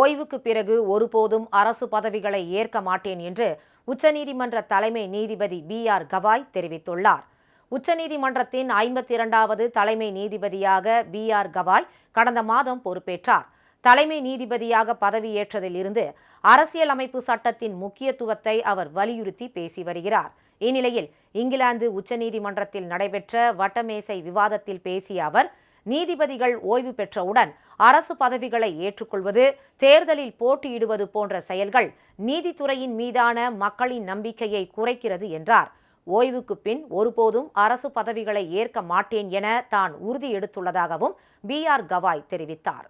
ஓய்வுக்கு பிறகு ஒருபோதும் அரசு பதவிகளை ஏற்க மாட்டேன் என்று உச்சநீதிமன்ற தலைமை நீதிபதி பி ஆர் கவாய் தெரிவித்துள்ளார். உச்சநீதிமன்றத்தின் ஐம்பத்தி இரண்டாவது தலைமை நீதிபதியாக பி ஆர் கவாய் கடந்த மாதம் பொறுப்பேற்றார். தலைமை நீதிபதியாக பதவியேற்றதிலிருந்து அரசியலமைப்பு சட்டத்தின் முக்கியத்துவத்தை அவர் வலியுறுத்தி பேசி வருகிறார். இந்நிலையில் இங்கிலாந்து உச்சநீதிமன்றத்தில் நடைபெற்ற வட்டமேசை விவாதத்தில் பேசிய அவர் நீதிபதிகள் ஓய்வு பெற்றவுடன் அரசு பதவிகளை ஏற்றுக்கொள்வது தேர்தலில் போட்டியிடுவது போன்ற செயல்கள் நீதித்துறையின் மீதான மக்களின் நம்பிக்கையை குறைக்கிறது என்றார். ஓய்வுக்கு பின் ஒருபோதும் அரசு பதவிகளை ஏற்க மாட்டேன் என தான் உறுதி எடுத்துள்ளதாகவும் பி ஆர் கவாய் தெரிவித்தார்.